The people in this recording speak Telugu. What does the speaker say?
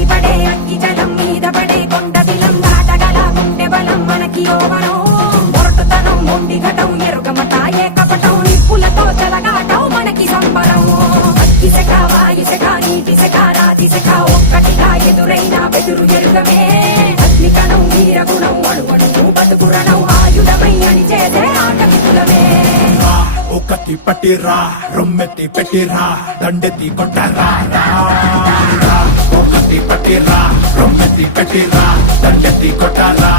ఎగిసిపడే అగ్గి జలం మీద పడే కొండ దిలం దాటగల గుండె బలం మనకి ఓవరం మొరటుతనం మొండి ఘటం ఎరుగమట ఏకపటం నిప్పులతో చెలగాటం మనకి సంబరం అగ్గి శక వాయు శక నీటి శక రాతి శక ఒక్కటిగా ఎదురైన బెదురు ఎరుగమే అగ్ని కణం వీర గుణం అణువణువు బతుకురణం ఆయుధమై అని చేసే ఆటవికులమే ఒకటి పట్టిరా రొమ్మెత్తి పెట్టిరా దండెత్తి కొట్టరా ఒకటి పట్టిరా రొమ్మెత్తి పెట్టిరా దండెత్తి కొట్టరా